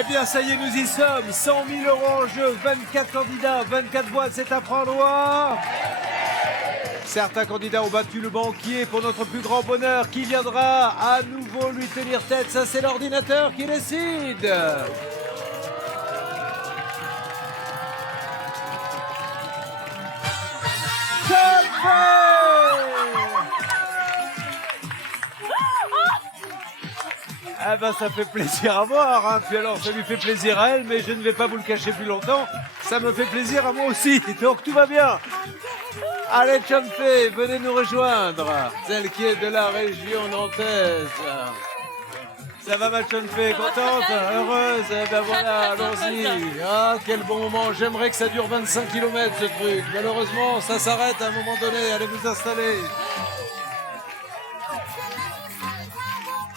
Eh bien, ça y est, nous y sommes. 100 000 € en jeu, 24 candidats, 24 boîtes, c'est à prendre. Certains candidats ont battu le banquier pour notre plus grand bonheur. Qui viendra à nouveau lui tenir tête? Ça, c'est l'ordinateur qui décide. Ah ben ça fait plaisir à voir, hein. Puis alors ça lui fait plaisir à elle, mais je ne vais pas vous le cacher plus longtemps. Ça me fait plaisir à moi aussi, donc tout va bien. Allez Chunfei, venez nous rejoindre, celle qui est de la région nantaise. Ça va ma Chunfei, contente, heureuse? Eh ben voilà, allons-y. Ah quel bon moment, j'aimerais que ça dure 25 km ce truc. Malheureusement, ça s'arrête à un moment donné, allez vous installer.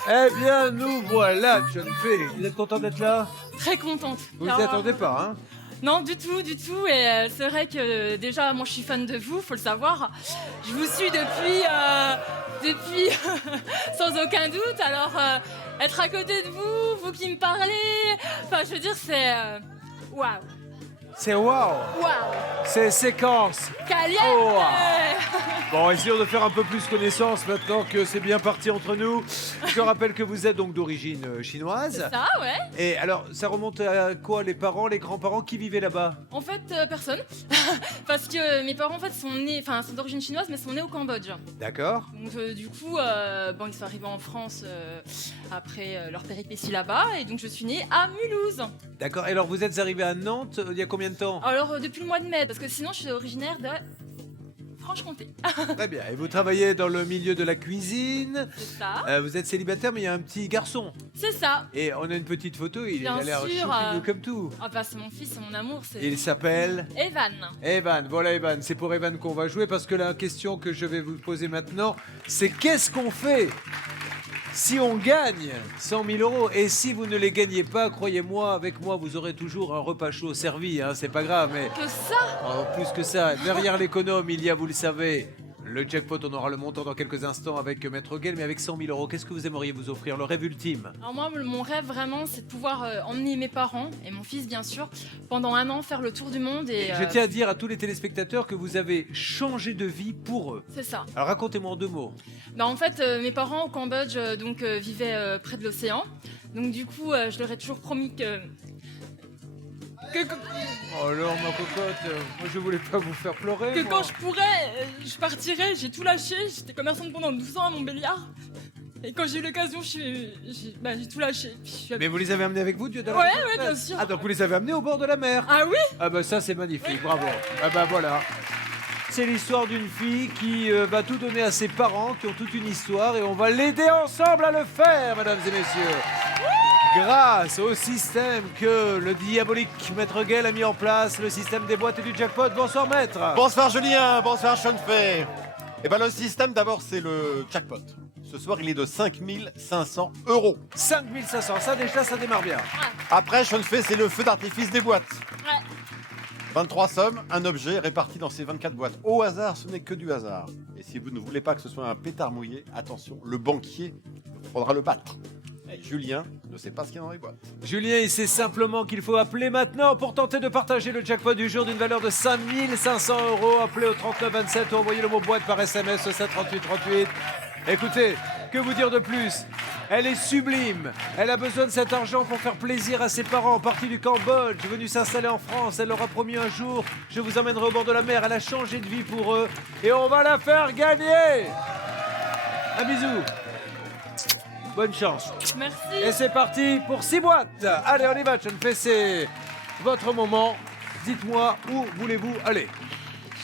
Eh bien, nous voilà, Chunfei. Vous êtes content d'être là? Très contente. Vous ne vous y attendez pas, hein? Non, du tout, du tout. Et c'est vrai que déjà, moi, je suis fan de vous, faut le savoir. Je vous suis depuis sans aucun doute. Alors, être à côté de vous, vous qui me parlez, enfin, je veux dire, c'est waouh. C'est waouh! Waouh! C'est séquence! Caliente! Oh. Bon, essayons de faire un peu plus connaissance maintenant que c'est bien parti entre nous. Je rappelle que vous êtes donc d'origine chinoise. C'est ça, ouais. Et alors, ça remonte à quoi? Les parents, les grands-parents qui vivaient là-bas? En fait, personne. Parce que mes parents, en fait, sont d'origine chinoise, mais sont nés au Cambodge. D'accord. Donc, du coup, bon, ils sont arrivés en France après leur péripétie là-bas. Et donc, je suis née à Mulhouse. D'accord. Et alors, vous êtes arrivé à Nantes il y a combien de temps? Alors, depuis le mois de mai, parce que sinon, je suis originaire de Franche-Comté. Très bien. Et vous travaillez dans le milieu de la cuisine. C'est ça. Vous êtes célibataire, mais il y a un petit garçon. C'est ça. Et on a une petite photo, il Bien a l'air sûr, chou comme tout. Ah bah, c'est mon fils, c'est mon amour. C'est Il s'appelle Evan. Evan. Voilà Evan, c'est pour Evan qu'on va jouer parce que la question que je vais vous poser maintenant, c'est qu'est-ce qu'on fait si on gagne 100 000 € et si vous ne les gagnez pas, croyez-moi, avec moi, vous aurez toujours un repas chaud servi, hein, c'est pas grave, mais Que ça. oh, plus que ça, derrière l'économe, il y a, vous le savez, le jackpot, on aura le montant dans quelques instants avec Maître Gaël, mais avec 100 000 €, qu'est-ce que vous aimeriez vous offrir, le rêve ultime? Alors moi, mon rêve vraiment, c'est de pouvoir emmener mes parents et mon fils, bien sûr, pendant un an, faire le tour du monde. Et Je tiens à dire à tous les téléspectateurs que vous avez changé de vie pour eux. c'est ça. Alors racontez-moi en 2 mots. Bah, en fait, mes parents au Cambodge vivaient près de l'océan. Donc du coup, je leur ai toujours promis que Oh alors ma cocotte, moi je voulais pas vous faire pleurer. moi. quand je pourrais, je partirais. J'ai tout lâché. J'étais commerçante pendant 12 ans à Montbéliard. Et quand j'ai eu l'occasion, j'ai tout lâché. Puis je suis... Mais vous les avez amenés avec vous, Dieu de la Ouais, République? ouais, bien sûr. Ah donc vous les avez amenés au bord de la mer? Ah oui. Ah bah ça c'est magnifique, bravo. Ah bah voilà. C'est l'histoire d'une fille qui va tout donner à ses parents, qui ont toute une histoire, et on va l'aider ensemble à le faire, mesdames et messieurs. Grâce au système que le diabolique Maître Gaël a mis en place, le système des boîtes et du jackpot. Bonsoir Maître. Bonsoir Julien, bonsoir Chunfei. Eh ben le système d'abord c'est le jackpot. Ce soir il est de 5 500 €. 5 500, ça déjà ça démarre bien. Après Chunfei c'est le feu d'artifice des boîtes. Ouais. 23 sommes, un objet réparti dans ces 24 boîtes. Au hasard, ce n'est que du hasard. Et si vous ne voulez pas que ce soit un pétard mouillé, attention, le banquier faudra le battre. Et Julien ne sait pas ce qu'il y a dans les boîtes. Julien, il sait simplement qu'il faut appeler maintenant pour tenter de partager le jackpot du jour d'une valeur de 5 500 €. Appelez au 3927 ou envoyez le mot boîte par SMS au 73838. Écoutez, que vous dire de plus? Elle est sublime. Elle a besoin de cet argent pour faire plaisir à ses parents, partis du Cambodge, venus s'installer en France. Elle leur a promis un jour, je vous emmènerai au bord de la mer. Elle a changé de vie pour eux et on va la faire gagner. Un bisou. Bonne chance. Merci. Et c'est parti pour 6 boîtes. Allez, on y va, Chunfei, c'est votre moment. Dites-moi où voulez-vous aller?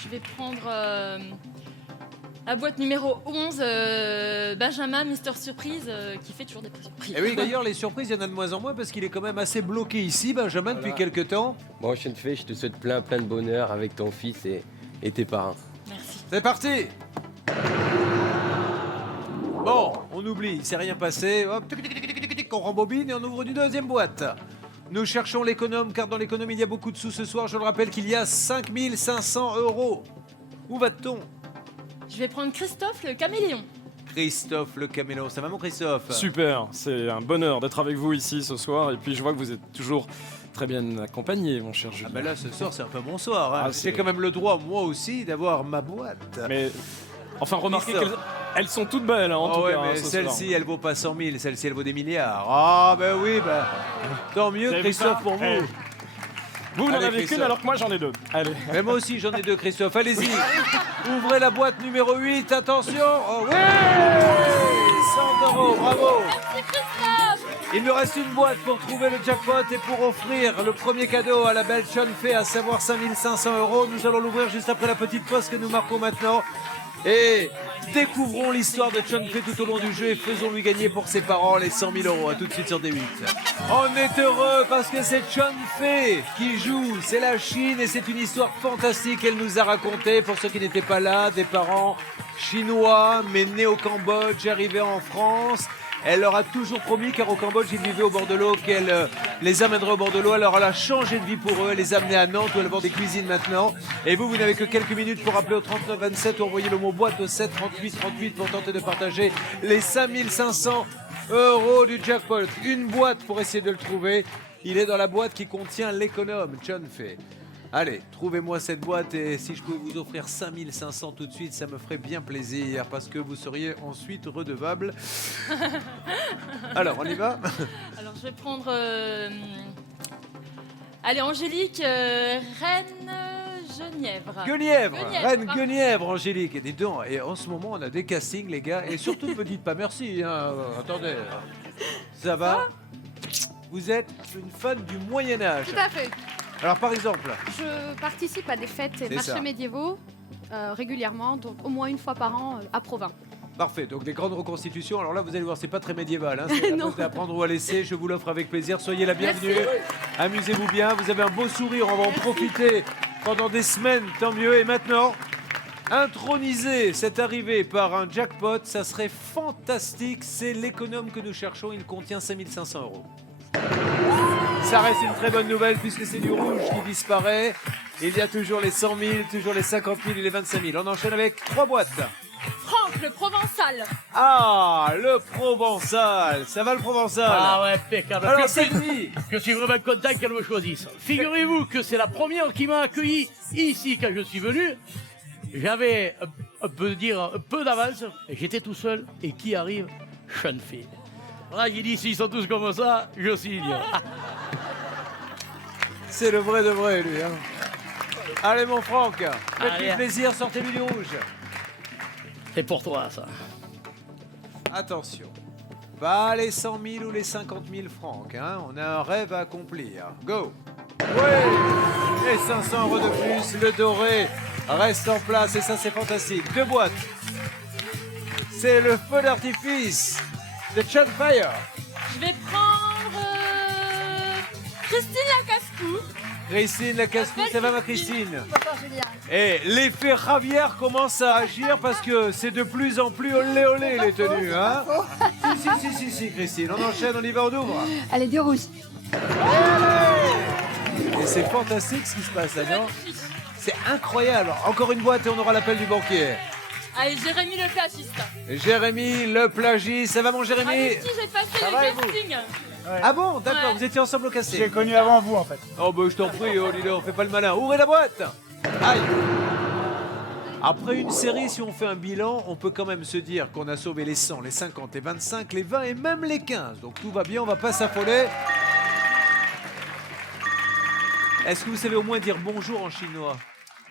Je vais prendre la boîte numéro 11, Benjamin, Mister Surprise, qui fait toujours des surprises. Et oui, d'ailleurs, les surprises, il y en a de moins en moins parce qu'il est quand même assez bloqué ici, Benjamin, depuis quelques temps. Bon, Chunfei, je te souhaite plein de bonheur avec ton fils et tes parents. Merci. C'est parti. Bon, on oublie, il s'est rien passé. Hop, tic, tic, tic, tic, tic, tic, on rembobine et on ouvre une deuxième boîte. Nous cherchons l'économe, car dans l'économe, il y a beaucoup de sous ce soir. Je le rappelle qu'il y a 5 500 €. Où va-t-on? Je vais prendre Christophe le caméléon. Christophe le caméléon. Ça va mon Christophe? Super, c'est un bonheur d'être avec vous ici ce soir. Et puis je vois que vous êtes toujours très bien accompagné, mon cher Julien. Ah ben là, ce soir, c'est un peu mon soir. Hein. Ah, J'ai c'est- quand même le droit, moi aussi, d'avoir ma boîte. Mais enfin, remarquez Christophe. qu'elles sont toutes belles, hein, en Ah tout ouais, cas. mais hein, ce soir. celle-ci, elle vaut pas 100 000, celle-ci, elle vaut des milliards. Ah, ben oui, ben. Tant mieux, Vous avez vu Christophe, ça pour vous. Eh. Vous n'en Allez, avez qu'une Christophe. alors que moi j'en ai deux. Allez. Mais moi aussi, j'en ai deux, Christophe. Allez-y. Ouvrez la boîte numéro 8. Attention. Oh, oui 100 €, bravo. Il me reste une boîte pour trouver le jackpot et pour offrir le premier cadeau à la belle Sean Fay, à savoir 5 500 €. Nous allons l'ouvrir juste après la petite pause que nous marquons maintenant. Et découvrons l'histoire de Sean Fay tout au long du jeu et faisons-lui gagner pour ses parents les 100 000 €. À tout de suite sur D8. On est heureux parce que c'est Sean Fay qui joue. C'est la Chine et c'est une histoire fantastique qu'elle nous a racontée. Pour ceux qui n'étaient pas là, des parents chinois mais nés au Cambodge, arrivés en France. Elle leur a toujours promis, car au Cambodge, ils vivaient au bord de l'eau, qu'elle les amènerait au bord de l'eau. Alors elle a changé de vie pour eux, elle les a amenés à Nantes, où elle vend des cuisines maintenant. Et vous n'avez que quelques minutes pour appeler au 39 27 ou envoyer le mot boîte au 7 38 38 pour tenter de partager les 5 500 € du jackpot. Une boîte pour essayer de le trouver. Il est dans la boîte qui contient l'économe, Sean Fay. Allez, trouvez-moi cette boîte et si je pouvais vous offrir 5 500 tout de suite, ça me ferait bien plaisir parce que vous seriez ensuite redevable. Alors, on y va? Alors je vais prendre. Allez, Angélique, Reine Genièvre. Guenièvre, Guenièvre, Reine pardon. Guenièvre, Angélique. Et dis donc, et en ce moment, on a des castings, les gars. Et surtout, ne me dites pas merci. Hein. Attendez, ça va? Vous êtes une fan du Moyen-Âge. Tout à fait. Alors, par exemple, Je participe à des fêtes et C'est marchés ça. médiévaux régulièrement, donc au moins une fois par an à Provins. parfait. Donc, des grandes reconstitutions. Alors là, vous allez voir, c'est pas très médiéval. Hein. C'est la Non. boîte à prendre ou à laisser. Je vous l'offre avec plaisir. Soyez la bienvenue. Amusez-vous bien. Vous avez un beau sourire. On va en profiter pendant des semaines. Tant mieux. Et maintenant, introniser cette arrivée par un jackpot, ça serait fantastique. C'est l'économe que nous cherchons. Il contient 5 500 €. Ça reste une très bonne nouvelle puisque c'est du rouge qui disparaît. Il y a toujours les 100 000, toujours les 50 000 et les 25 000. On enchaîne avec 3 boîtes. Franck, le Provençal. Ah, le Provençal. Ça va le Provençal? Ah ouais, impeccable. Alors, Que- Sylvie, Je suis vraiment content qu'elle me choisisse. Figurez-vous que c'est la première qui m'a accueilli ici quand je suis venu. J'avais un peu d'avance, et j'étais tout seul. Et qui arrive? Sean Fay. Là, j'ai dit, s'ils sont tous comme ça, je signe. c'est le vrai de vrai, lui. Hein. Allez, mon Franck, faites-lui Allez. plaisir, sortez-lui du rouge. C'est pour toi, ça. Attention. Pas les 100 000 ou les 50 000 francs. Hein. On a un rêve à accomplir. Go. Ouais. Et 500 € de plus. Le doré reste en place et ça, c'est fantastique. 2 boîtes. C'est le feu d'artifice de Sean Fay. Je vais prendre Christine Lacascou. Christine, la casse-cou, ça va ma Christine? Et l'effet Javier commence à agir parce que c'est de plus en plus olé olé les tenues. Hein. Si, Christine. On enchaîne, on y va, on ouvre. Allez, du rouge. Et c'est fantastique ce qui se passe là, non? C'est incroyable. Encore une boîte et on aura l'appel du banquier. Allez, Jérémy le flashiste. Jérémy, le plagiste. Ça va mon Jérémy? Avec qui j'ai passé Ça va, et le vous casting. Ah bon, d'accord, Ouais. vous étiez ensemble au casting. J'ai connu avant vous en fait. Oh bah je t'en prie, oh dis donc, fais pas le malin. Ouvrez la boîte. Aïe. Après une série, si on fait un bilan, on peut quand même se dire qu'on a sauvé les 100, les 50, les 25, les 20 et même les 15. Donc tout va bien, on va pas s'affoler. Est-ce que vous savez au moins dire bonjour en chinois?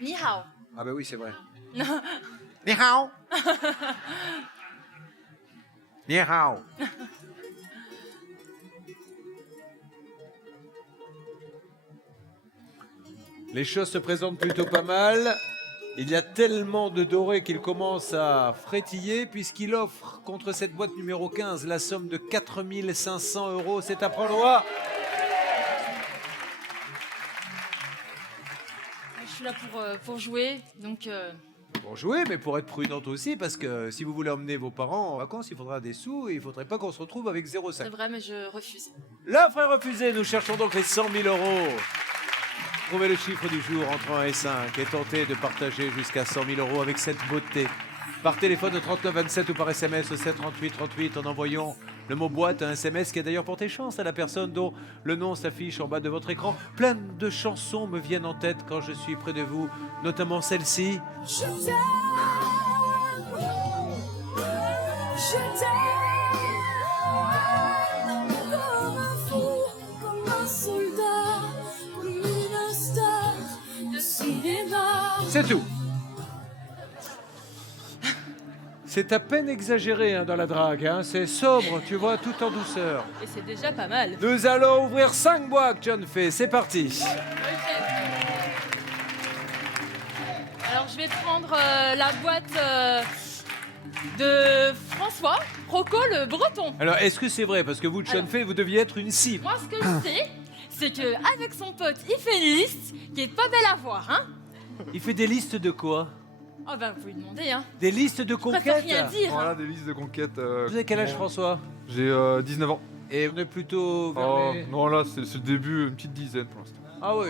Ni hao. Ah bah oui, c'est vrai. Non. Ni hao. Ni hao. Les choses se présentent plutôt pas mal. Il y a tellement de dorés qu'il commence à frétiller puisqu'il offre contre cette boîte numéro 15 la somme de 4 500 €. C'est à prendre. Je suis là pour jouer, donc Pour jouer, mais pour être prudente aussi, parce que si vous voulez emmener vos parents en vacances, il faudra des sous et il ne faudrait pas qu'on se retrouve avec 0,5. c'est vrai, mais je refuse. L'offre est refusée, nous cherchons donc les 100 000 €. Trouvez le chiffre du jour entre 1 et 5 et tentez de partager jusqu'à 100 000 € avec cette beauté par téléphone au 3927 ou par SMS au 73838 en envoyant le mot boîte, un SMS qui a d'ailleurs porté chance à la personne dont le nom s'affiche en bas de votre écran. Plein de chansons me viennent en tête quand je suis près de vous, notamment celle-ci. Je t'aime, comme un fou, comme un soldat, comme une star de cinéma. C'est tout. C'est à peine exagéré hein, dans la drague, hein. C'est sobre, tu vois, tout en douceur. Et c'est déjà pas mal. Nous allons ouvrir 5 boîtes, John Fay, c'est parti. Alors je vais prendre la boîte de François Rocco le Breton. Alors, est-ce que c'est vrai? Parce que vous, John Alors- Fay, vous deviez être une cible. Moi, ce que je sais, c'est qu'avec son pote, il fait une liste qui est pas belle à voir, hein. Il fait des listes de quoi? Oh ben, vous lui demandez, hein. Des listes de Je préfère conquêtes? rien dire. Voilà, des listes de conquêtes. Vous avez quel âge, François? J'ai 19 ans. Et on est plutôt vers Oh, les- non, là, c'est le début, une petite dizaine pour l'instant. Ah oui.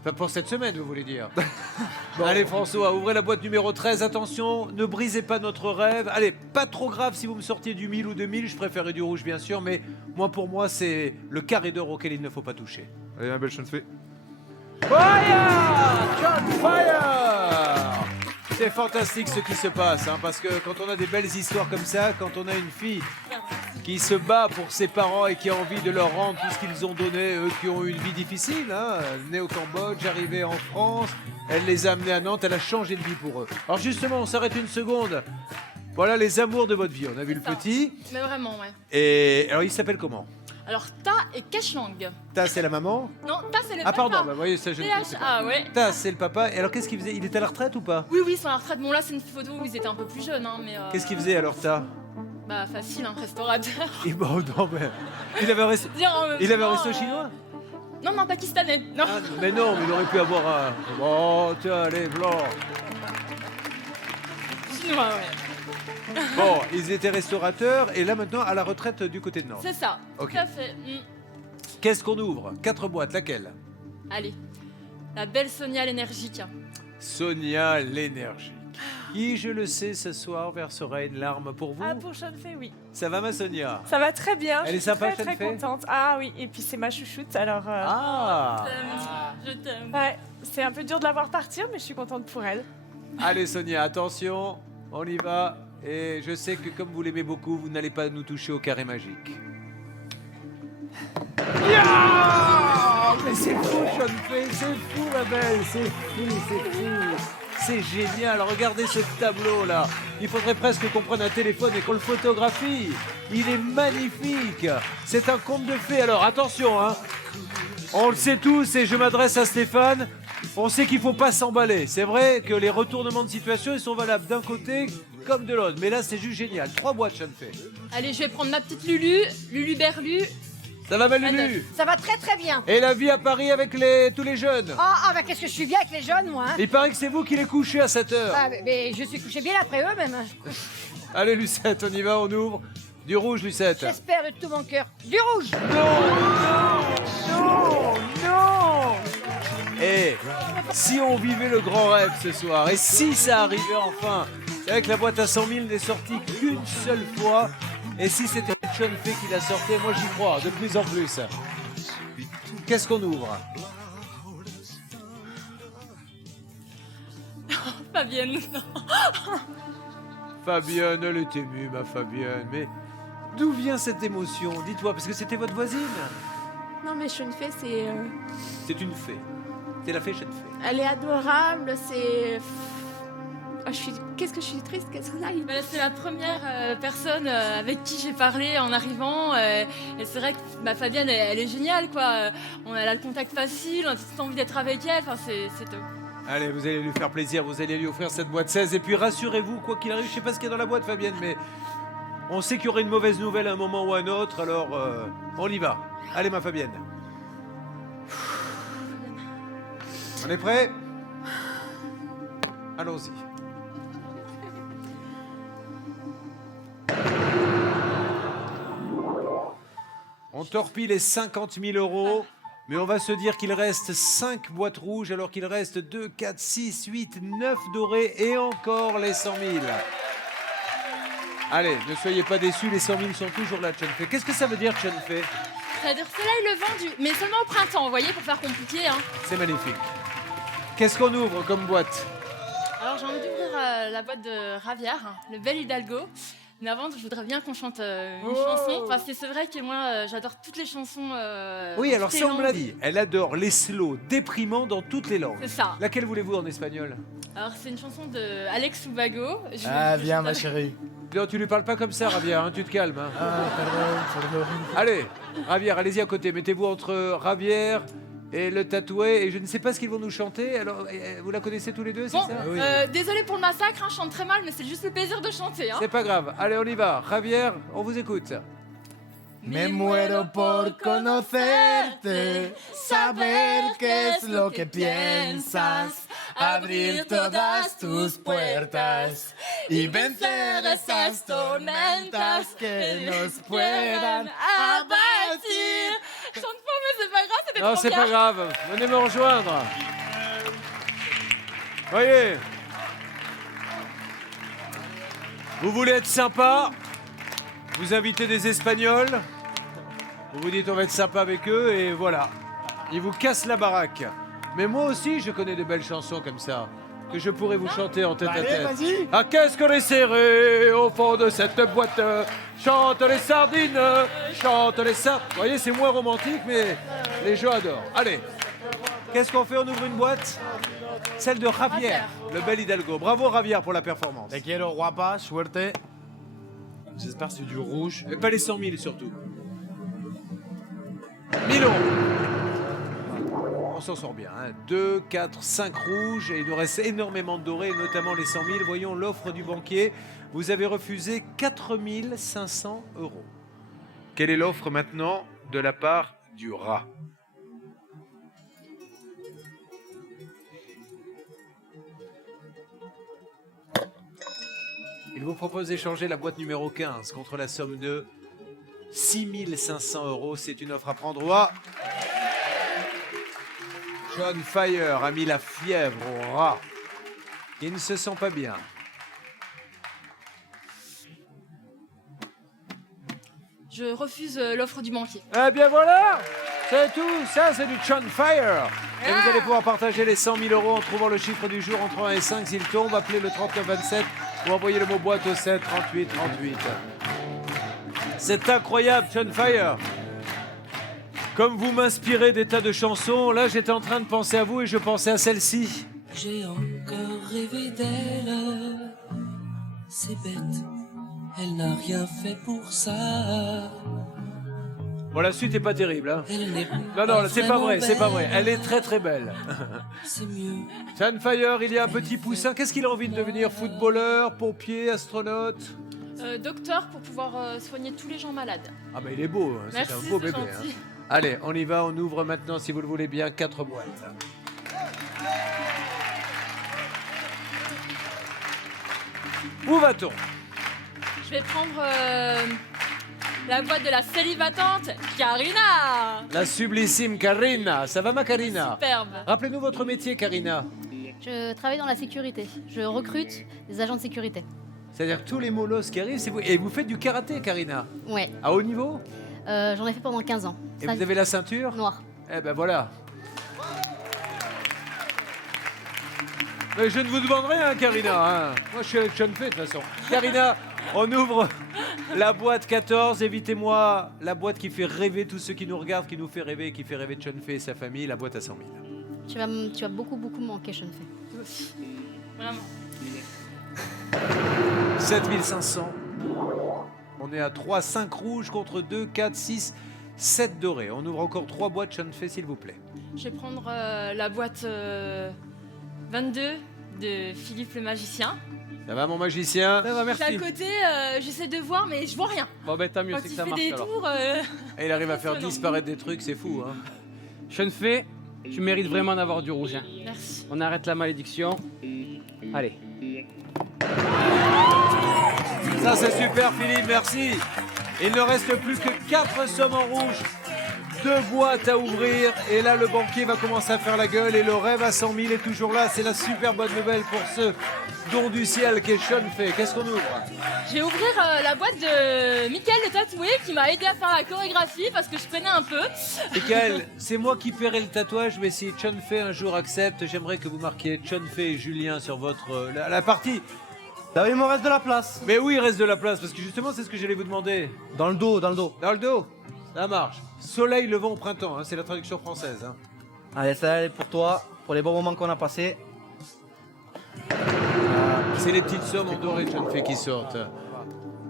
Enfin, pour cette semaine, vous voulez dire. Bon, allez, François, ouvrez la boîte numéro 13. Attention, ne brisez pas notre rêve. Allez, pas trop grave si vous me sortiez du 1000 ou 2000. Je préférais du rouge, bien sûr. Mais moi, pour moi, c'est le carré d'or auquel il ne faut pas toucher. Allez, un bel chance fait. Fire! John Fire! C'est fantastique ce qui se passe, hein, parce que quand on a des belles histoires comme ça, quand on a une fille qui se bat pour ses parents et qui a envie de leur rendre tout ce qu'ils ont donné, eux qui ont eu une vie difficile, hein, née au Cambodge, arrivée en France, elle les a amenés à Nantes, elle a changé de vie pour eux. Alors justement, on s'arrête une seconde. Voilà les amours de votre vie. On a vu le ça. petit. Mais vraiment, ouais. Et alors, il s'appelle comment? Alors, Ta et Keshlang. Ta, c'est la maman. Non, Ta, c'est le Ah, papa. pardon, bah, vous voyez, ça, je ne connaissais pas. THA, ouais. Ta, c'est le papa. Et alors, qu'est-ce qu'il faisait? Il était à la retraite ou pas? Oui, oui, ils sont à la retraite. Bon, là, c'est une photo où ils étaient un peu plus jeunes, hein, mais... Qu'est-ce qu'il faisait alors, Ta? Bah, facile, hein, restaurateur. Et bon, non, mais... Il avait un resto, Dire en même il avait un temps, resto chinois? Non, non, pakistanais. Non. Ah, mais non, mais il aurait pu avoir un... Oh, tiens, allez, blanc. Chinois, ouais. Bon, ils étaient restaurateurs et là, maintenant, à la retraite du côté de Nantes. C'est ça. Ok. Tout à fait. Qu'est-ce qu'on ouvre? 4 boîtes, laquelle? Allez. La belle Sonia l'énergique. Sonia l'énergie. Qui, je le sais, ce soir versera une larme pour vous. Ah, pour Sean Fay, oui. Ça va, ma Sonia? Ça va très bien. Elle je est suis sympa, très, Sean très Fay contente. Ah oui, et puis c'est ma chouchoute, alors... Ah! Je t'aime. Ouais, c'est un peu dur de la voir partir, mais je suis contente pour elle. Allez, Sonia, attention, on y va. Et je sais que comme vous l'aimez beaucoup, vous n'allez pas nous toucher au carré magique. Mais c'est fou, Sean Fay, c'est fou, ma belle, c'est fou, c'est fou. C'est génial, regardez ce tableau-là. Il faudrait presque qu'on prenne un téléphone et qu'on le photographie. Il est magnifique. C'est un conte de fées. Alors attention, hein. On le sait tous et je m'adresse à Stéphane. On sait qu'il ne faut pas s'emballer. C'est vrai que les retournements de situation, ils sont valables d'un côté comme de l'autre. Mais là, c'est juste génial. 3 boîtes, Sean Fay. Allez, je vais prendre ma petite Lulu, Lulu Berlu. Ça va, ma Lulu? Ça va très très bien. Et la vie à Paris avec tous les jeunes? Bah qu'est-ce que je suis bien avec les jeunes, moi. Hein. Il paraît que c'est vous qui les couchez à 7 heures. Ah, mais je suis couché bien après eux, même. Allez, Lucette, on y va, on ouvre. Du rouge, Lucette. J'espère de tout mon cœur. Du rouge. Non. Et si on vivait le grand rêve ce soir, et si ça arrivait enfin, c'est vrai que la boîte à 100 000 n'est sortie qu'une seule fois, et si c'était Sean Fay qui la sortait, moi j'y crois, de plus en plus. Qu'est-ce qu'on ouvre? Fabienne, non. Fabienne, elle est émue, ma Fabienne, mais d'où vient cette émotion? Dites-moi, parce que c'était votre voisine. Non, mais Sean Fay, c'est... C'est une fée. C'est la fée Sean Fay. Elle est adorable, c'est... Oh, qu'est-ce que je suis triste qu'elle s'en aille. Bah, c'est la première personne avec qui j'ai parlé en arrivant. Et c'est vrai que Fabienne, elle est géniale, quoi. Elle a le contact facile, on a tout envie d'être avec elle. Enfin, c'est top. Allez, vous allez lui faire plaisir, vous allez lui offrir cette boîte 16. Et puis rassurez-vous, quoi qu'il arrive, je sais pas ce qu'il y a dans la boîte, Fabienne, mais on sait qu'il y aurait une mauvaise nouvelle à un moment ou à un autre, alors on y va. Allez, ma Fabienne. On est prêt? Allons-y. On torpille les 50 000 euros. Mais on va se dire qu'il reste 5 boîtes rouges alors qu'il reste 2, 4, 6, 8, 9 dorés et encore les 100 000. Allez, ne soyez pas déçus, les 100 000 sont toujours là, Chunfei. Qu'est-ce que ça veut dire, Chunfei? C'est-à-dire soleil levant, mais seulement au printemps, vous voyez, pour faire compliqué. Hein. C'est magnifique. Qu'est-ce qu'on ouvre comme boîte? Alors j'ai envie d'ouvrir la boîte de Ravière, le bel Hidalgo. Mais avant, je voudrais bien qu'on chante une chanson, parce que c'est vrai que moi, j'adore toutes les chansons. Oui, alors toutes ça, les on me l'a langues. dit. Elle adore les slows déprimants dans toutes les langues. C'est ça. Laquelle voulez-vous en espagnol? Alors c'est une chanson de Alex Ubago. Viens ma chérie. Non, tu lui parles pas comme ça, Ravière, hein, tu te calmes. Hein. Pardon. Allez, Ravière, allez-y à côté. Mettez-vous entre Ravière et le tatoué. Et je ne sais pas ce qu'ils vont nous chanter. Alors, vous la connaissez tous les deux, c'est Bon, ça? désolé pour le massacre, hein, je chante très mal, mais c'est juste le plaisir de chanter. Hein. C'est pas grave. Allez, on y va. Ravière, on vous écoute. Me muero por conocerte, saber qué es lo que piensas, abrir todas tus puertas y vencer esas tormentas que nos puedan abatir. Chante pas, mais c'est pas grave, c'était Non, trop c'est bien. pas grave. Venez me rejoindre. Voyez. Vous voulez être sympa? Vous invitez des Espagnols. Vous vous dites on va être sympa avec eux et voilà. Ils vous cassent la baraque. Mais moi aussi, je connais de belles chansons comme ça que je pourrais vous chanter en tête à tête. vas-y. Ah, qu'est-ce qu'on est serré au fond de cette boîte. Chante les sardines, chante les sardines. Vous voyez, c'est moins romantique, mais les gens adorent. Allez, qu'est-ce qu'on fait? On ouvre une boîte. Celle de Javière, le bel Hidalgo. Bravo Javière pour la performance. Te quiero guapa, suerte. J'espère que c'est du rouge. Et pas les 100 000 surtout. 1000 euros. On s'en sort bien. 2, 4, 5 rouges et il nous reste énormément de dorés, notamment les 100 000. Voyons l'offre du banquier. Vous avez refusé 4 500 euros. Quelle est l'offre maintenant de la part du rat? Il vous propose d'échanger la boîte numéro 15 contre la somme de 6 500 euros. C'est une offre à prendre au rat. John Fire a mis la fièvre au rat. Il ne se sent pas bien. Je refuse l'offre du banquier. Eh bien voilà, c'est tout. Ça, c'est du John Fire. Et vous allez pouvoir partager les 100 000 euros en trouvant le chiffre du jour entre 1 et 5. S'il tombe, appelez le 3927 ou envoyez le mot boîte au 7 38 38. C'est incroyable, John Fire. Comme vous m'inspirez des tas de chansons, là j'étais en train de penser à vous et je pensais à celle-ci. J'ai encore rêvé d'elle. C'est bête, elle n'a rien fait pour ça. Bon, la suite est pas terrible, hein. Elle n'est Non, non, c'est pas vrai, c'est pas vrai. belle. Elle est très très belle. C'est mieux. John Fire, il y a un petit poussin. Qu'est-ce qu'il a envie de devenir? Footballeur, pompier, astronaute? Docteur pour pouvoir soigner tous les gens malades. Ah bah il est beau, hein. C'est Merci, un beau c'est bébé. gentil. Hein. Allez, on y va, on ouvre maintenant, si vous le voulez bien, 4 boîtes. Où va-t-on? Je vais prendre la boîte de la célibatante Karina. La sublissime Karina. Ça va ma Karina? Superbe. Rappelez-nous votre métier, Karina. Je travaille dans la sécurité. Je recrute des agents de sécurité. C'est-à-dire que tous les molosses qui arrivent, c'est vous. Et vous faites du karaté, Karina? Ouais. À haut niveau? J'en ai fait pendant 15 ans. Et vous avez la ceinture? Noire. Eh ben voilà. Mais je ne vous demande rien, Karina. Hein. Moi, je suis avec Chunfei, de toute façon. Karina, on ouvre la boîte 14. Évitez-moi la boîte qui fait rêver tous ceux qui nous regardent, qui nous fait rêver, qui fait rêver Chunfei et sa famille, la boîte à 100 000. Tu vas beaucoup manquer, Chunfei. Toi aussi. Vraiment. 7500. On est à 3, 5 rouges contre 2, 4, 6, 7 dorés. On ouvre encore 3 boîtes, Chunfei, s'il vous plaît. Je vais prendre la boîte 22 de Philippe le magicien. Ça va, mon magicien? Ça va, Je suis à merci. côté, j'essaie de voir, mais je vois rien. Bon, ben tant mieux, Quand c'est que il ça fait marche des alors. tours, Et il arrive à faire Impressionnant. disparaître des trucs, c'est fou. Hein. Chunfei, tu mérites vraiment d'avoir du rouge. Hein. merci. On arrête la malédiction. Allez. Ça, c'est super, Philippe, merci. Il ne reste plus que 4 sommes en rouge. 2 boîtes à ouvrir. Et là, le banquier va commencer à faire la gueule. Et le rêve à 100 000 est toujours là. C'est la super bonne nouvelle pour ce don du ciel qu'est Sean Fay. Qu'est-ce qu'on ouvre? Je vais ouvrir la boîte de Mickaël le tatoué qui m'a aidé à faire la chorégraphie parce que je connais un peu. Mickaël, c'est moi qui paierai le tatouage, mais si Sean Fay un jour accepte, j'aimerais que vous marquiez Sean Fay et Julien sur votre la partie. Ah oui, il me reste de la place. Mais oui, il reste de la place, parce que justement, c'est ce que j'allais vous demander. Dans le dos, dans le dos. Dans le dos? Ça marche. Soleil levant au printemps, hein, c'est la traduction française. Hein. Allez, ça elle est pour toi, pour les bons moments qu'on a passés. C'est les petites sommes en doré, Sean Fay, qui sortent.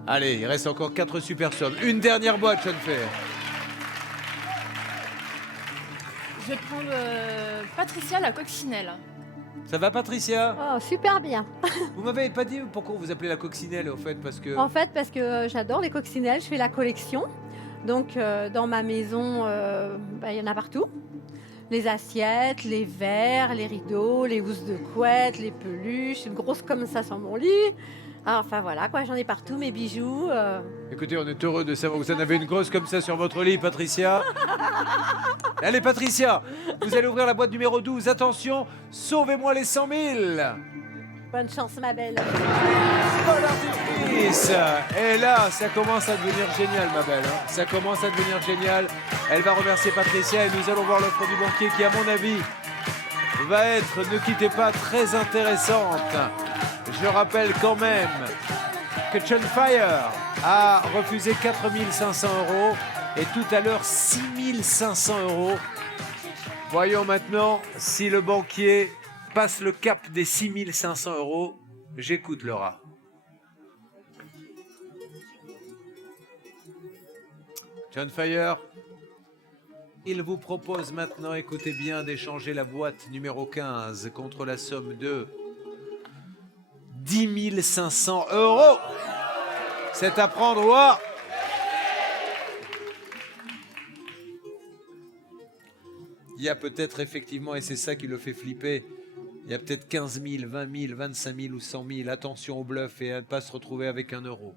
Allez, il reste encore 4 super sommes. Une dernière boîte, Sean Fay. Je vais prendre Patricia la coccinelle. Ça va, Patricia? Oh, super bien. Vous m'avez pas dit pourquoi vous appelez la coccinelle, au fait, parce que... En fait, parce que j'adore les coccinelles, je fais la collection. Donc, dans ma maison, il y en a partout. Les assiettes, les verres, les rideaux, les housses de couette, les peluches, une grosse comme ça sur mon lit. Ah, enfin voilà, quoi, j'en ai partout, mes bijoux. Écoutez, on est heureux de savoir que vous en avez une grosse comme ça sur votre lit, Patricia. Allez, Patricia, vous allez ouvrir la boîte numéro 12. Attention, sauvez-moi les 100 000. Bonne chance, ma belle. Bon artifice. Et là, ça commence à devenir génial, ma belle. hein. Ça commence à devenir génial. Elle va remercier Patricia et nous allons voir l'offre du banquier qui, à mon avis, va être, ne quittez pas, très intéressante. Je rappelle quand même que Sean Fay a refusé 4 500 € et tout à l'heure 6 500 €. Voyons maintenant si le banquier passe le cap des 6 500 €. J'écoute Laura. Sean Fay, il vous propose maintenant, écoutez bien, d'échanger la boîte numéro 15 contre la somme de 10 500 €. C'est à prendre, ouah. Il y a peut-être effectivement, et c'est ça qui le fait flipper, il y a peut-être 15 000, 20 000, 25 000 ou 100 000. Attention au bluff et à ne pas se retrouver avec 1 €.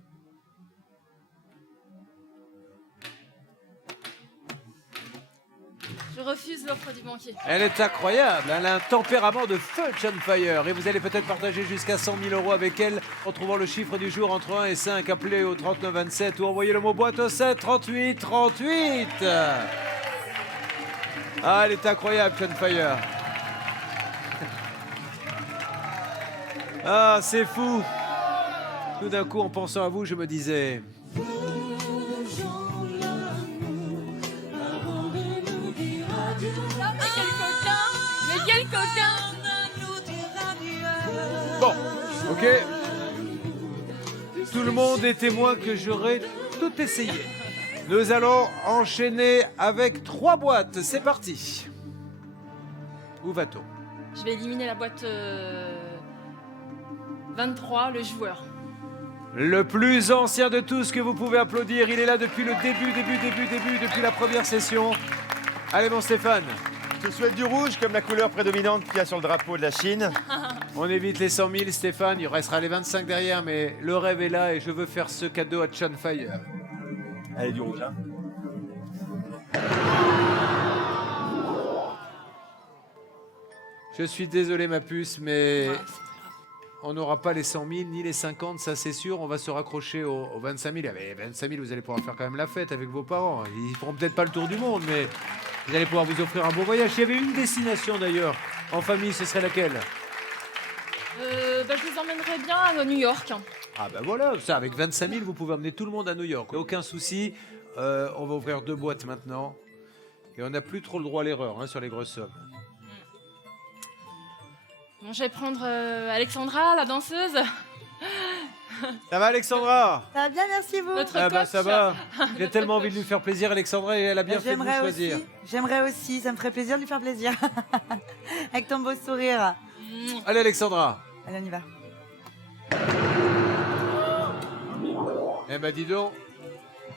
Je refuse l'offre du banquier. Elle est incroyable, elle a un tempérament de feu, Sean Fay. Et vous allez peut-être partager jusqu'à 100 000 € avec elle en trouvant le chiffre du jour entre 1 et 5. Appelez au 39 27 ou envoyez le mot boîte au 7 38 38. Ah, elle est incroyable, Sean Fay. Ah, c'est fou. Tout d'un coup, en pensant à vous, je me disais... Mais quel coquin! Bon, ok. Tout le monde est témoin que j'aurais tout essayé. Nous allons enchaîner avec 3 boîtes. C'est parti. Où va-t-on? Je vais éliminer la boîte 23, le joueur. Le plus ancien de tous que vous pouvez applaudir. Il est là depuis le début, depuis la première session. Allez, mon Stéphane. Je souhaite du rouge comme la couleur prédominante qu'il y a sur le drapeau de la Chine. On évite les 100 000, Stéphane. Il restera les 25 derrière, mais le rêve est là et je veux faire ce cadeau à Sean Fay. Allez, du rouge, hein. Je suis désolé, ma puce, mais on n'aura pas les 100 000 ni les 50, ça c'est sûr. On va se raccrocher aux 25 000. Mais 25 000, vous allez pouvoir faire quand même la fête avec vos parents. Ils feront peut-être pas le tour du monde, mais vous allez pouvoir vous offrir un beau voyage. Il y avait une destination d'ailleurs en famille, ce serait laquelle? Je les emmènerai bien à New York. Ah ben voilà, ça avec 25 000, vous pouvez emmener tout le monde à New York. Aucun souci. On va ouvrir 2 boîtes maintenant. Et on n'a plus trop le droit à l'erreur sur les grosses sommes. Bon, je vais prendre Alexandra, la danseuse. Ça va, Alexandra? Ça va bien, merci vous. Notre Ah bah coach. ça va. J'ai tellement envie de lui faire plaisir, Alexandra, et elle a bien fait de nous choisir. J'aimerais aussi, ça me ferait plaisir de lui faire plaisir. Avec ton beau sourire. Allez, Alexandra. Allez, on y va. Eh ben dis donc,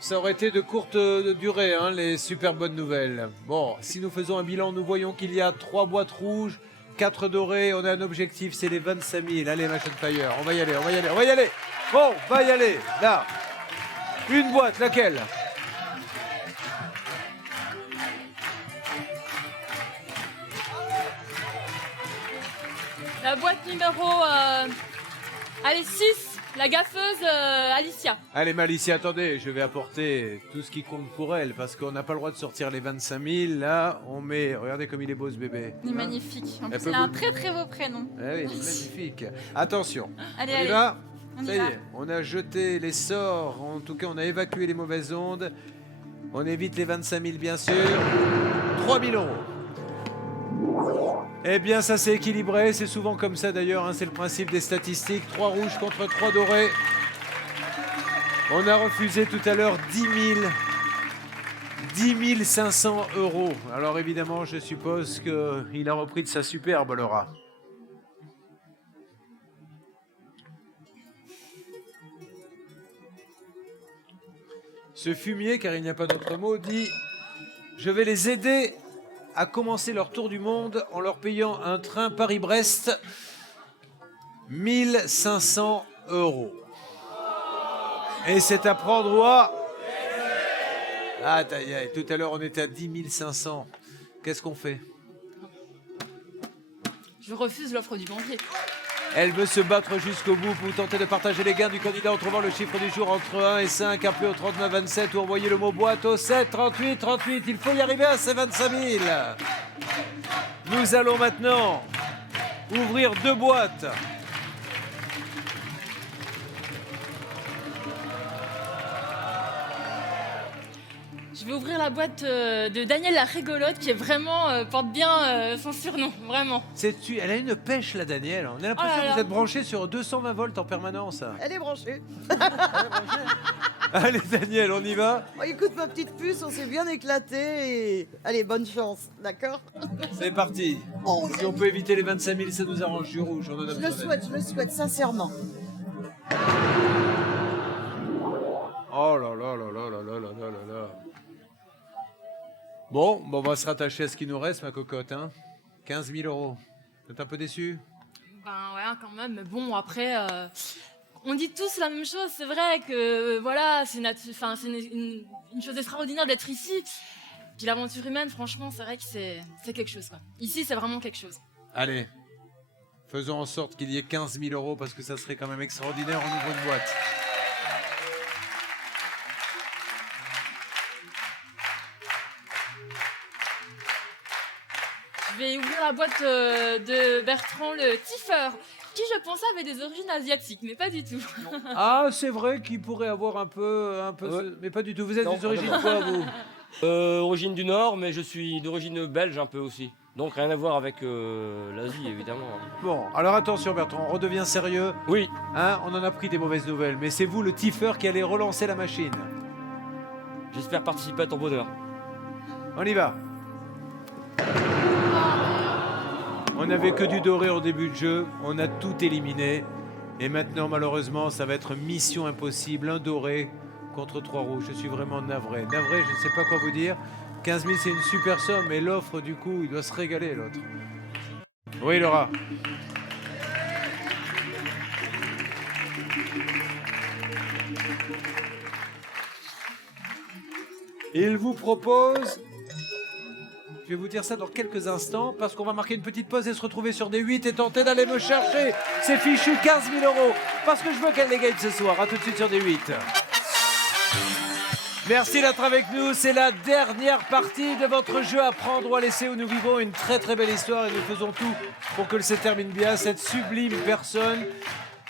ça aurait été de courte durée, les super bonnes nouvelles. Bon, si nous faisons un bilan, nous voyons qu'il y a 3 boîtes rouges, 4 dorées, on a un objectif, c'est les 25 000. Allez, ma Sean Fay, on va y aller, on va y aller, on va y aller. Bon, on va y aller, là. Une boîte, laquelle? La boîte numéro allez, 6, la gaffeuse Alicia. Allez, Malicia, attendez, je vais apporter tout ce qui compte pour elle, parce qu'on n'a pas le droit de sortir les 25 000. Là, on met... Regardez comme il est beau, ce bébé. Il est Hein? magnifique. En Elle plus, peut il a un vous- très très beau prénom. Ah oui, il est magnifique. Attention, Allez, on y allez. va. On y Ça y va. est, on a jeté les sorts, en tout cas, on a évacué les mauvaises ondes. On évite les 25 000, bien sûr. 3 000 euros. Eh bien, ça s'est équilibré. C'est souvent comme ça, d'ailleurs. Hein, c'est le principe des statistiques. 3 rouges contre 3 dorés. On a refusé tout à l'heure 10 500 euros. Alors, évidemment, je suppose qu'il a repris de sa superbe, Laura. Ce fumier, car il n'y a pas d'autre mot, dit « Je vais les aider à commencer leur tour du monde en leur payant un train Paris-Brest, 1500 euros. » Et c'est à prendre ou à... Ah, tout à l'heure, on était à 10 500. Qu'est-ce qu'on fait? Je refuse l'offre du banquier. Elle veut se battre jusqu'au bout pour tenter de partager les gains du candidat en trouvant le chiffre du jour entre 1 et 5, appelé au 39 27 ou envoyez le mot boîte au 7 38 38. Il faut y arriver à ces 25 000. Nous allons maintenant ouvrir 2 boîtes. Je vais ouvrir la boîte de Daniel la rigolote qui est vraiment porte bien son surnom, vraiment. Elle a une pêche, la Danielle. On a l'impression Oh là que vous là. êtes branché sur 220 volts en permanence. Elle est branchée. Allez, Daniel, on y va? Oh, écoute, ma petite puce, on s'est bien éclaté. Et... Allez, bonne chance, d'accord? C'est parti. Si on peut éviter les 25 000, ça nous arrange. Du rouge, on en a Je besoin. je le souhaite, sincèrement. Oh là là là là là là là là là là. Bon, on va se rattacher à ce qui nous reste, ma cocotte. Hein. 15 000 euros. Vous êtes un peu déçu? Ben ouais, quand même. Mais bon, après, on dit tous la même chose. C'est vrai que voilà, c'est une chose extraordinaire d'être ici. Puis l'aventure humaine, franchement, c'est vrai que c'est quelque chose, quoi. Ici, c'est vraiment quelque chose. Allez, faisons en sorte qu'il y ait 15 000 euros parce que ça serait quand même extraordinaire. On ouvre une boîte. Je vais ouvrir la boîte de Bertrand le Tiffer, qui je pensais avait des origines asiatiques, mais pas du tout. Ah, c'est vrai qu'il pourrait avoir un peu mais pas du tout. Vous êtes des origines quoi, vous? Origine du Nord, mais je suis d'origine belge un peu aussi. Donc rien à voir avec l'Asie, évidemment. Bon, alors attention Bertrand, on redevient sérieux. Oui. Hein, on en a pris des mauvaises nouvelles, mais c'est vous le Tiffer qui allez relancer la machine. J'espère participer à ton bonheur. On y va. On n'avait que du doré au début de jeu, on a tout éliminé. Et maintenant, malheureusement, ça va être mission impossible. Un doré contre 3 rouges. Je suis vraiment navré. Navré, je ne sais pas quoi vous dire. 15 000, c'est une super somme, mais l'offre, du coup, il doit se régaler, l'autre. Oui, Laura. Il vous propose... Je vais vous dire ça dans quelques instants parce qu'on va marquer une petite pause et se retrouver sur des 8 et tenter d'aller me chercher ces fichus 15 000 euros parce que je veux qu'elle les gagne ce soir. A tout de suite sur des 8. Merci d'être avec nous. C'est la dernière partie de votre jeu à prendre ou à laisser où nous vivons une très très belle histoire et nous faisons tout pour que se termine bien. Cette sublime personne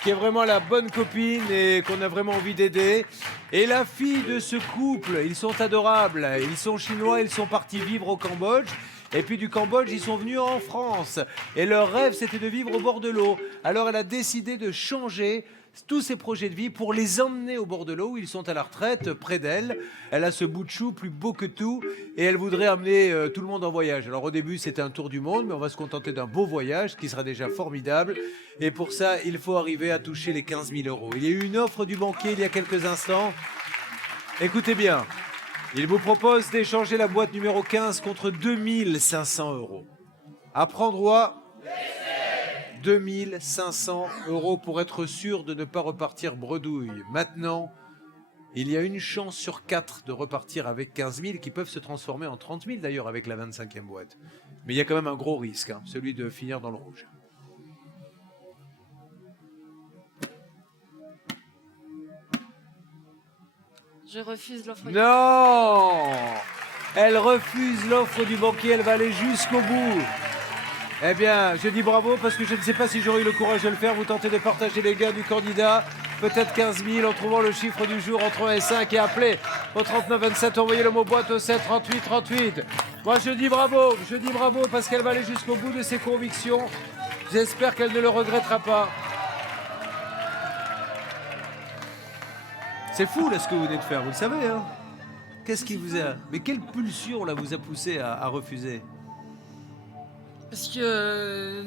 qui est vraiment la bonne copine et qu'on a vraiment envie d'aider. Et la fille de ce couple, ils sont adorables. Ils sont chinois, ils sont partis vivre au Cambodge. Et puis du Cambodge, ils sont venus en France. Et leur rêve, c'était de vivre au bord de l'eau. Alors elle a décidé de changer tous ses projets de vie pour les emmener au bord de l'eau où ils sont à la retraite, près d'elle. Elle a ce bout de chou plus beau que tout et elle voudrait amener tout le monde en voyage. Alors au début, c'était un tour du monde, mais on va se contenter d'un beau voyage qui sera déjà formidable. Et pour ça, il faut arriver à toucher les 15 000 euros. Il y a eu une offre du banquier il y a quelques instants. Écoutez bien, il vous propose d'échanger la boîte numéro 15 contre 2 500 euros. À prendre ou à 2 500 euros pour être sûr de ne pas repartir bredouille. Maintenant, il y a une chance sur 4 de repartir avec 15 000 qui peuvent se transformer en 30 000 d'ailleurs avec la 25e boîte. Mais il y a quand même un gros risque, hein, celui de finir dans le rouge. Je refuse l'offre. Non! Elle refuse l'offre du banquier, elle va aller jusqu'au bout. Eh bien, je dis bravo parce que je ne sais pas si j'aurai eu le courage de le faire. Vous tentez de partager les gains du candidat. Peut-être 15 000 en trouvant le chiffre du jour entre 1 et 5 et appelez au 39 27. Envoyez le mot boîte au 7 38 38. Moi, je dis bravo parce qu'elle va aller jusqu'au bout de ses convictions. J'espère qu'elle ne le regrettera pas. C'est fou là ce que vous venez de faire, vous le savez, hein? Qu'est-ce qui vous a... Mais quelle pulsion là vous a poussé à refuser? Parce que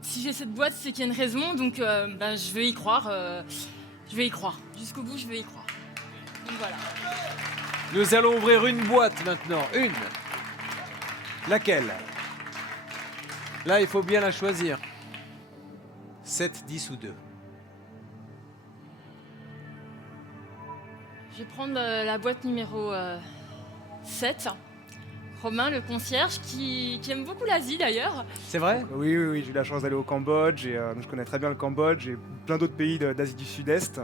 si j'ai cette boîte, c'est qu'il y a une raison, donc je vais y croire. Je vais y croire. Jusqu'au bout, je vais y croire. Donc voilà. Nous allons ouvrir une boîte maintenant. Une. Laquelle? Là, il faut bien la choisir. 7, 10 ou 2. Je vais prendre la boîte numéro 7. Romain, le concierge, qui aime beaucoup l'Asie d'ailleurs. C'est vrai? Oui, j'ai eu la chance d'aller au Cambodge et donc je connais très bien le Cambodge et plein d'autres pays d'Asie du Sud-Est.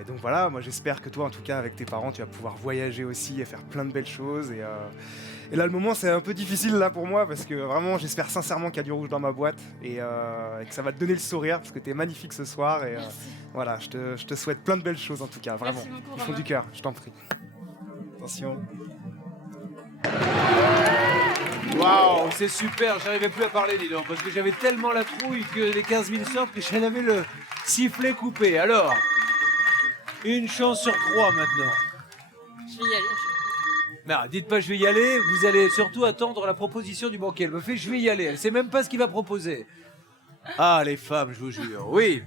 Et donc voilà, moi j'espère que toi, en tout cas avec tes parents, tu vas pouvoir voyager aussi et faire plein de belles choses. Et là, le moment, c'est un peu difficile là pour moi parce que vraiment, j'espère sincèrement qu'il y a du rouge dans ma boîte et que ça va te donner le sourire parce que tu es magnifique ce soir. Et voilà, je te souhaite plein de belles choses en tout cas, vraiment. Merci beaucoup, Du fond Romain. du cœur, je t'en prie. Attention. Waouh, c'est super, j'arrivais plus à parler, dis donc, parce que j'avais tellement la trouille que les 15 000 sortent que j'en avais le sifflet coupé. Alors, une chance sur 3 maintenant. Je vais y aller. Non, dites pas je vais y aller, vous allez surtout attendre la proposition du banquier. Elle me fait je vais y aller, elle sait même pas ce qu'il va proposer. Ah, les femmes, je vous jure, oui.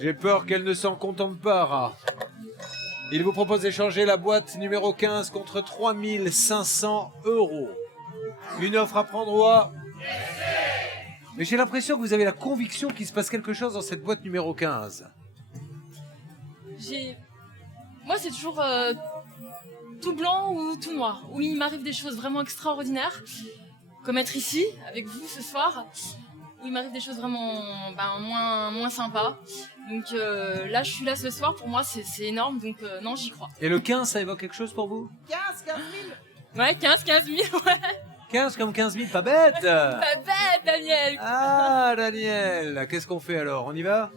J'ai peur qu'elle ne s'en contente pas, Ra. Il vous propose d'échanger la boîte numéro 15 contre 3 500 €. Une offre à prendre ou à... Mais j'ai l'impression que vous avez la conviction qu'il se passe quelque chose dans cette boîte numéro 15. Moi, c'est toujours tout blanc ou tout noir. Où il m'arrive des choses vraiment extraordinaires, comme être ici, avec vous ce soir, où il m'arrive des choses vraiment moins sympas. Donc là, je suis là ce soir, pour moi, c'est énorme, donc non, j'y crois. Et le 15, ça évoque quelque chose pour vous? 15 000. Ouais, 15 000, ouais. 15 comme 15 000, pas bête! Pas bête, Daniel. Ah, Daniel, qu'est-ce qu'on fait alors? On y va?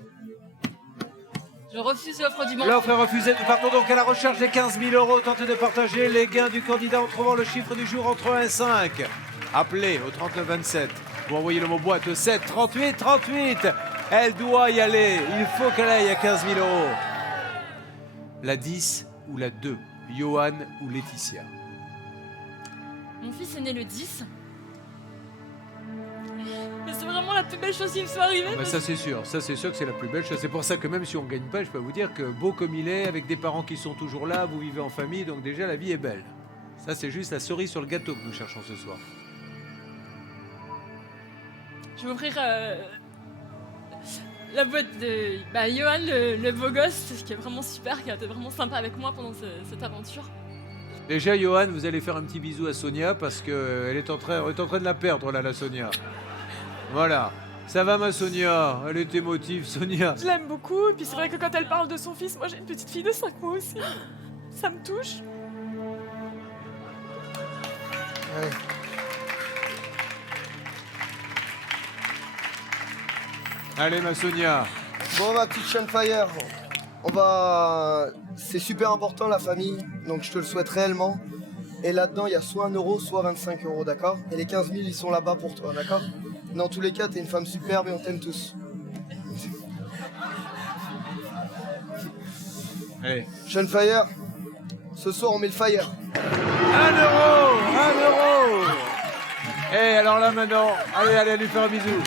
Je refuse l'offre du banquier. L'offre est refusée. Nous partons donc à la recherche des 15 000 €. Tentez de partager les gains du candidat en trouvant le chiffre du jour entre 1 et 5. Appelez au 39 27. Vous envoyez le mot boîte au 7 38 38. Elle doit y aller. Il faut qu'elle aille à 15 000 €. La 10 ou la 2? Johan ou Laetitia? Mon fils est né le 10. Mais c'est vraiment la plus belle chose qui me soit arrivée. Bah, ça c'est sûr que c'est la plus belle chose. C'est pour ça que même si on ne gagne pas, je peux vous dire que beau comme il est, avec des parents qui sont toujours là, vous vivez en famille, donc déjà la vie est belle. Ça c'est juste la cerise sur le gâteau que nous cherchons ce soir. Je vais ouvrir la boîte de Johan, le beau gosse, qui est vraiment super, qui a été vraiment sympa avec moi pendant cette aventure. Déjà Johan, vous allez faire un petit bisou à Sonia parce qu'on est en train de la perdre là, la Sonia. Voilà. Ça va ma Sonia? Elle est émotive, Sonia. Je l'aime beaucoup, et puis c'est vrai que quand elle parle de son fils, moi j'ai une petite fille de 5 mois aussi. Ça me touche. Allez ma Sonia. Bon ma petite Sunfire, c'est super important la famille, donc je te le souhaite réellement. Et là-dedans, il y a soit 1 euro, soit 25 €, d'accord? Et les 15 000, ils sont là-bas pour toi, d'accord? Dans tous les cas, t'es une femme superbe et on t'aime tous. Allez. Sunfire, ce soir on met le fire. 1 euro, 1 euro. Et alors là maintenant, allez lui faire un bisou.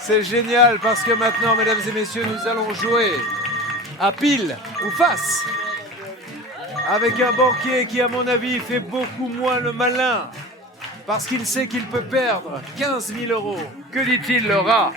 C'est génial parce que maintenant, mesdames et messieurs, nous allons jouer à pile ou face avec un banquier qui, à mon avis, fait beaucoup moins le malin parce qu'il sait qu'il peut perdre 15 000 €. Que dit-il, Laura?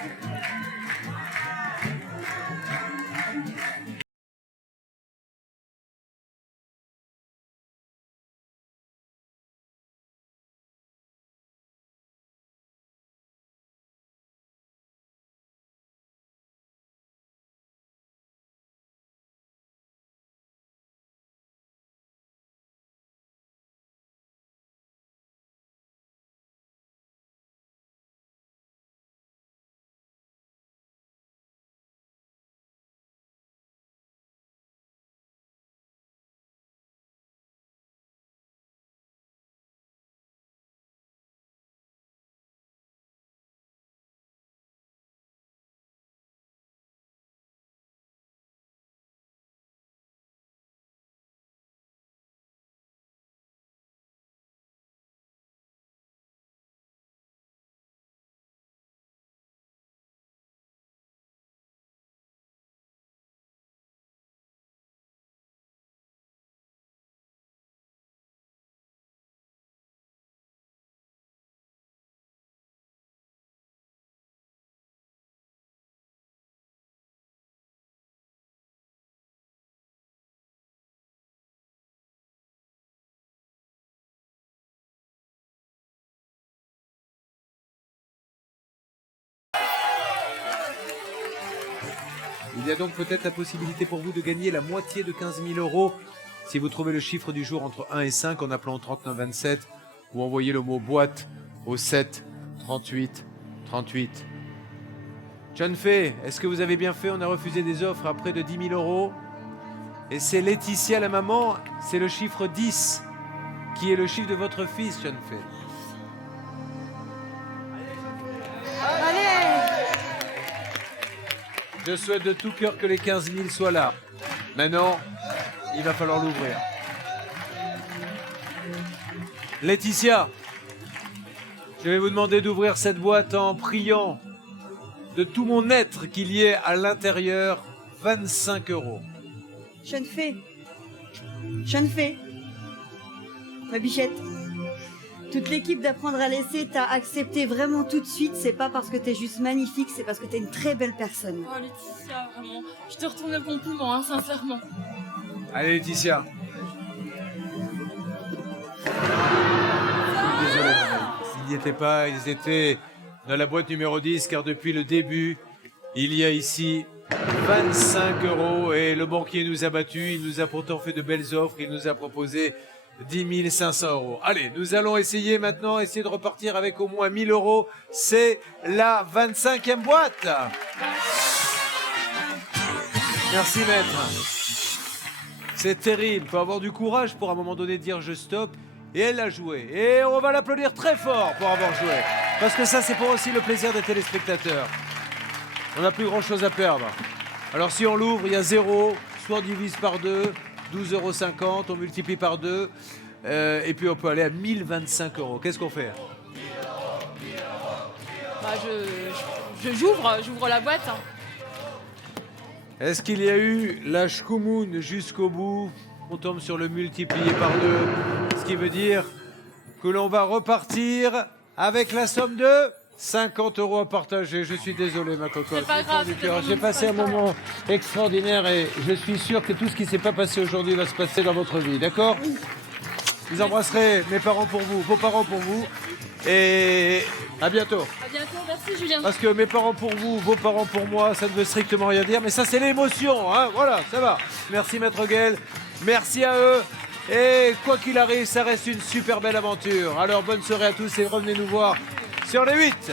Il y a donc peut-être la possibilité pour vous de gagner la moitié de 15 000 euros si vous trouvez le chiffre du jour entre 1 et 5 en appelant au 39 27 ou envoyez le mot boîte au 7 38 38. John Fay, est-ce que vous avez bien fait? On a refusé des offres à près de 10 000 euros. Et c'est Laetitia, la maman, c'est le chiffre 10 qui est le chiffre de votre fils, John Fay. Je souhaite de tout cœur que les 15 000 soient là. Maintenant, il va falloir l'ouvrir. Laetitia, je vais vous demander d'ouvrir cette boîte en priant de tout mon être qu'il y ait à l'intérieur 25 euros. Jeune fée, ma bichette, toute l'équipe d'Apprendre à laisser t'a accepté vraiment tout de suite. C'est pas parce que t'es juste magnifique, c'est parce que t'es une très belle personne. Oh Laetitia, vraiment, je te retourne le compliment, hein, sincèrement. Allez Laetitia. Désolé, ils n'y étaient pas, ils étaient dans la boîte numéro 10 car depuis le début, il y a ici 25 euros et le banquier nous a battus, il nous a pourtant fait de belles offres, il nous a proposé 10 500 euros. Allez, nous allons essayer maintenant, essayer de repartir avec au moins 1000 euros. C'est la 25e boîte. Merci maître. C'est terrible, il faut avoir du courage pour à un moment donné dire je stoppe. Et elle l'a joué. Et on va l'applaudir très fort pour avoir joué. Parce que ça, c'est pour aussi le plaisir des téléspectateurs. On n'a plus grand-chose à perdre. Alors si on l'ouvre, il y a 0, soit on divise par 2, 12,50 €, on multiplie par 2, et puis on peut aller à 1025 euros. Qu'est-ce qu'on fait? Bah, j'ouvre la boîte. Hein. Est-ce qu'il y a eu la shkoumoun jusqu'au bout? On tombe sur le multiplié par 2, ce qui veut dire que l'on va repartir avec la somme de 50 euros à partager. Je suis désolé, ma cocotte. C'est pas grave. J'ai passé un moment extraordinaire et je suis sûr que tout ce qui ne s'est pas passé aujourd'hui va se passer dans votre vie, d'accord? Vous embrasserez mes parents pour vous, vos parents pour vous, et à bientôt. À bientôt, merci Julien. Parce que mes parents pour vous, vos parents pour moi, ça ne veut strictement rien dire, mais ça c'est l'émotion, hein, voilà, ça va. Merci Maître Gaël, merci à eux, et quoi qu'il arrive, ça reste une super belle aventure. Alors bonne soirée à tous et revenez nous voir sur les 8.